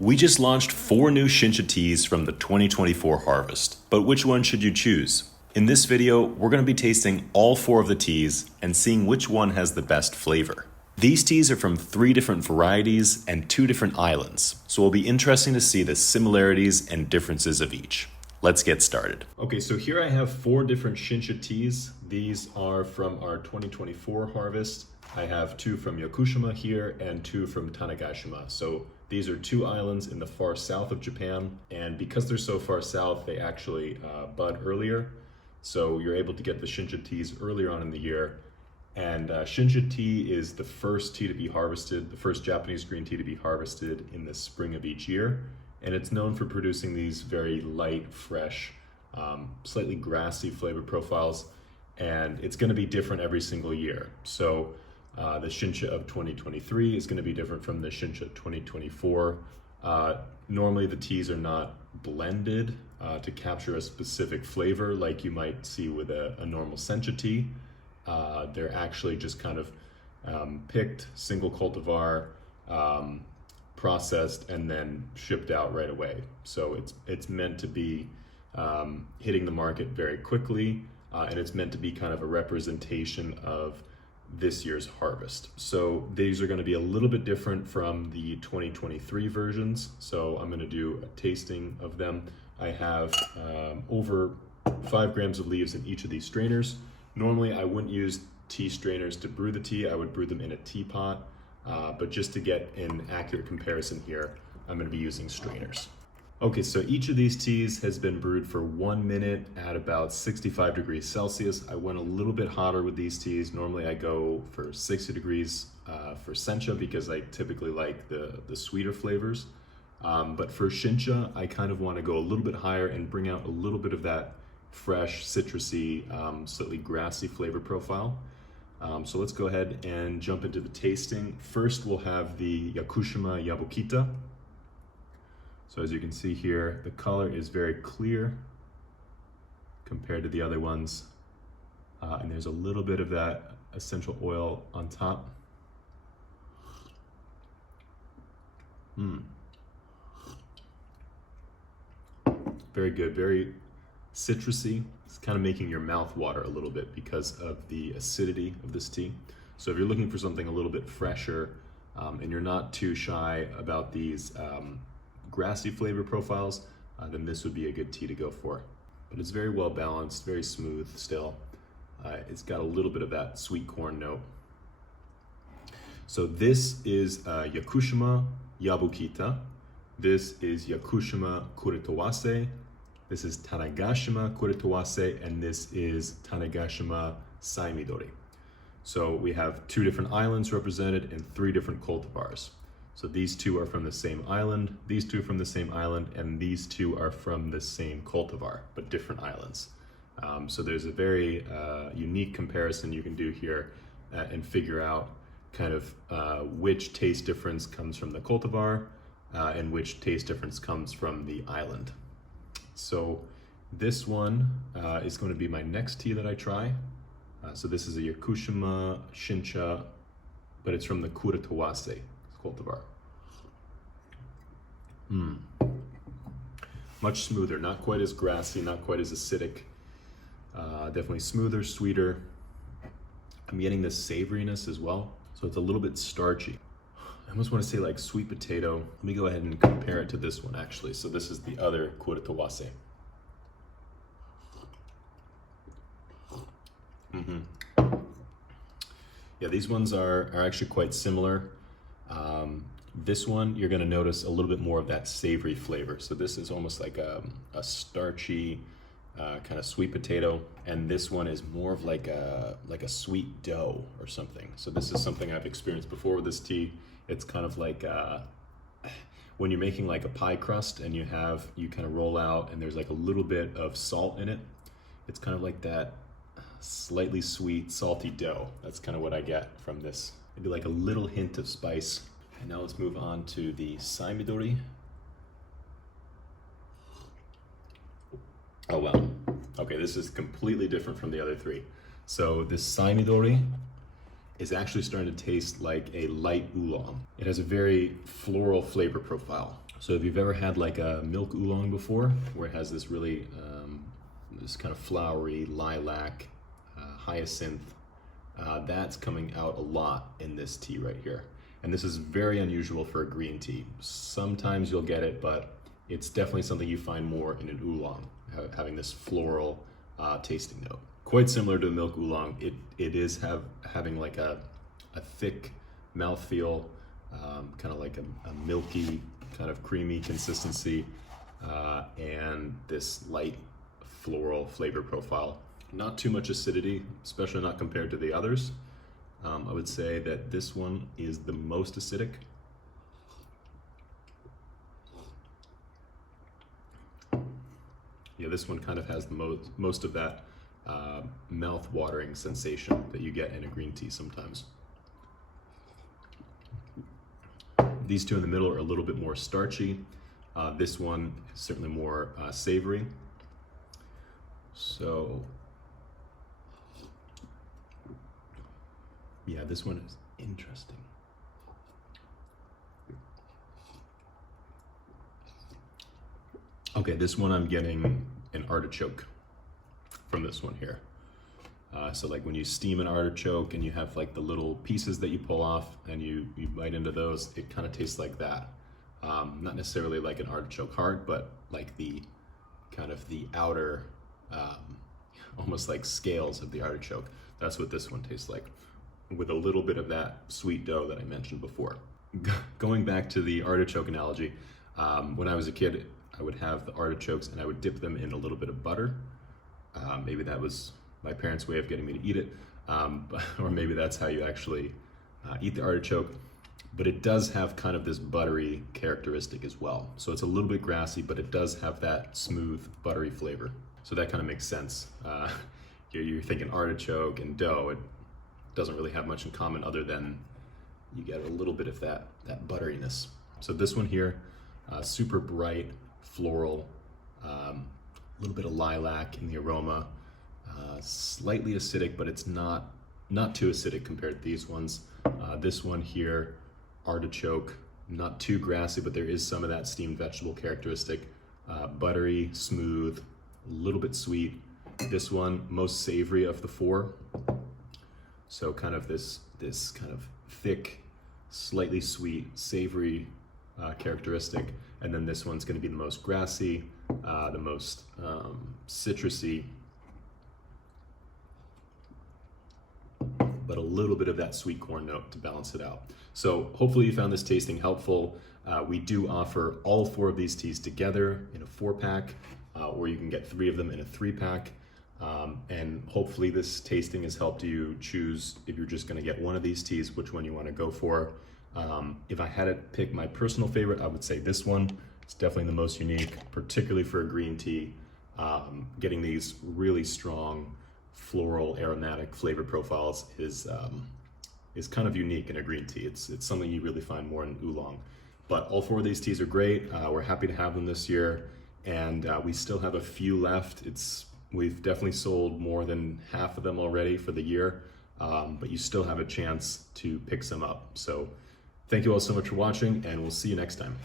We just launched 4 new Shincha teas from the 2024 harvest, but which one should you choose? In this video, we're going to be tasting all 4 of the teas and seeing which one has the best flavor. These teas are from 3 different varieties and 2 different islands, so it'll be interesting to see the similarities and differences of each. Let's get started. Okay, so here I have 4 different Shincha teas. These are from our 2024 harvest. I have 2 from Yakushima here and 2 from Tanegashima. So these are 2 islands in the far south of Japan, and because they're so far south, they actually bud earlier. So you're able to get the Shincha teas earlier on in the year. And Shincha tea is the first tea to be harvested, the first Japanese green tea to be harvested in the spring of each year. And it's known for producing these very light, fresh, slightly grassy flavor profiles. And it's going to be different every single year. So the Shincha of 2023 is going to be different from the Shincha of 2024. Normally the teas are not blended to capture a specific flavor like you might see with a normal Sencha tea. They're actually just kind of picked, single cultivar, processed, and then shipped out right away. So it's meant to be hitting the market very quickly, and it's meant to be kind of a representation of this year's harvest. So these are going to be a little bit different from the 2023 versions. So I'm going to do a tasting of them. I have over 5 grams of leaves in each of these strainers. Normally I wouldn't use tea strainers to brew the tea. I would brew them in a teapot, but just to get an accurate comparison here, I'm going to be using strainers. Okay, so each of these teas has been brewed for 1 minute at about 65 degrees Celsius. I went a little bit hotter with these teas. Normally I go for 60 degrees for Sencha because I typically like the sweeter flavors. But for Shincha, I kind of want to go a little bit higher and bring out a little bit of that fresh, citrusy, slightly grassy flavor profile. So let's go ahead and jump into the tasting. First, we'll have the Yakushima Yabukita. So as you can see here, the color is very clear compared to the other ones. And there's a little bit of that essential oil on top. Very good, very citrusy. It's kind of making your mouth water a little bit because of the acidity of this tea. So if you're looking for something a little bit fresher, and you're not too shy about these grassy flavor profiles, then this would be a good tea to go for. But it's very well balanced, very smooth still. It's got a little bit of that sweet corn note. So this is Yakushima Yabukita. This is Yakushima Kuritawase. This is Tanegashima Kuritawase, and this is Tanegashima Saemidori. So we have 2 different islands represented and 3 different cultivars. So these 2 are from the same island, these 2 from the same island, and these 2 are from the same cultivar, but different islands. So there's a very unique comparison you can do here and figure out kind of which taste difference comes from the cultivar and which taste difference comes from the island. So this one is going to be my next tea that I try. So this is a Yakushima Shincha, but it's from the Kuritawase cultivar. Much smoother, not quite as grassy, not quite as acidic. Definitely smoother, sweeter. I'm getting this savoriness as well, so it's a little bit starchy. I almost want to say like sweet potato. Let me go ahead and compare it to this one actually. So this is the other Kuritawase. Yeah, these ones are actually quite similar. This one, you're going to notice a little bit more of that savory flavor. So this is almost like a starchy kind of sweet potato, and this one is more of like a sweet dough or something. So this is something I've experienced before with this tea. It's kind of like when you're making like a pie crust and you kind of roll out and there's like a little bit of salt in it. It's kind of like that slightly sweet, salty dough. That's kind of what I get from this. Maybe like a little hint of spice. And now let's move on to the Saemidori. Oh well. Okay, this is completely different from the other 3. So this Saemidori is actually starting to taste like a light oolong. It has a very floral flavor profile. So if you've ever had like a milk oolong before, where it has this really, this kind of flowery lilac, hyacinth, that's coming out a lot in this tea right here. And this is very unusual for a green tea. Sometimes you'll get it, but it's definitely something you find more in an oolong, having this floral tasting note. Quite similar to a milk oolong, it is having like a thick mouthfeel, kind of like a milky, kind of creamy consistency, and this light floral flavor profile. Not too much acidity, especially not compared to the others. I would say that this one is the most acidic. Yeah, this one kind of has the most of that mouth-watering sensation that you get in a green tea sometimes. These two in the middle are a little bit more starchy. This one is certainly more savory. So, yeah, this one is interesting. Okay, this one I'm getting an artichoke from this one here. So like when you steam an artichoke and you have like the little pieces that you pull off and you bite into those, it kind of tastes like that. Not necessarily like an artichoke heart, but like the kind of the outer, almost like scales of the artichoke. That's what this one tastes like, with a little bit of that sweet dough that I mentioned before. Going back to the artichoke analogy, when I was a kid, I would have the artichokes and I would dip them in a little bit of butter. Maybe that was my parents' way of getting me to eat it, or maybe that's how you actually eat the artichoke. But it does have kind of this buttery characteristic as well. So it's a little bit grassy, but it does have that smooth, buttery flavor. So that kind of makes sense. You're thinking artichoke and dough. It doesn't really have much in common other than you get a little bit of that butteriness. So this one here, super bright, floral, a little bit of lilac in the aroma, slightly acidic, but it's not too acidic compared to these ones. This one here, artichoke, not too grassy, but there is some of that steamed vegetable characteristic. Buttery, smooth, a little bit sweet. This one, most savory of the four. So kind of this kind of thick, slightly sweet, savory characteristic. And then this one's gonna be the most grassy, the most citrusy, but a little bit of that sweet corn note to balance it out. So hopefully you found this tasting helpful. We do offer all four of these teas together in a 4-pack, or you can get 3 of them in a 3-pack. And hopefully this tasting has helped you choose, if you're just gonna get one of these teas, which one you wanna go for. If I had to pick my personal favorite, I would say this one. It's definitely the most unique, particularly for a green tea. Getting these really strong floral aromatic flavor profiles is kind of unique in a green tea. It's something you really find more in oolong. But all 4 of these teas are great. We're happy to have them this year, and we still have a few left. We've definitely sold more than half of them already for the year, but you still have a chance to pick some up. So thank you all so much for watching, and we'll see you next time.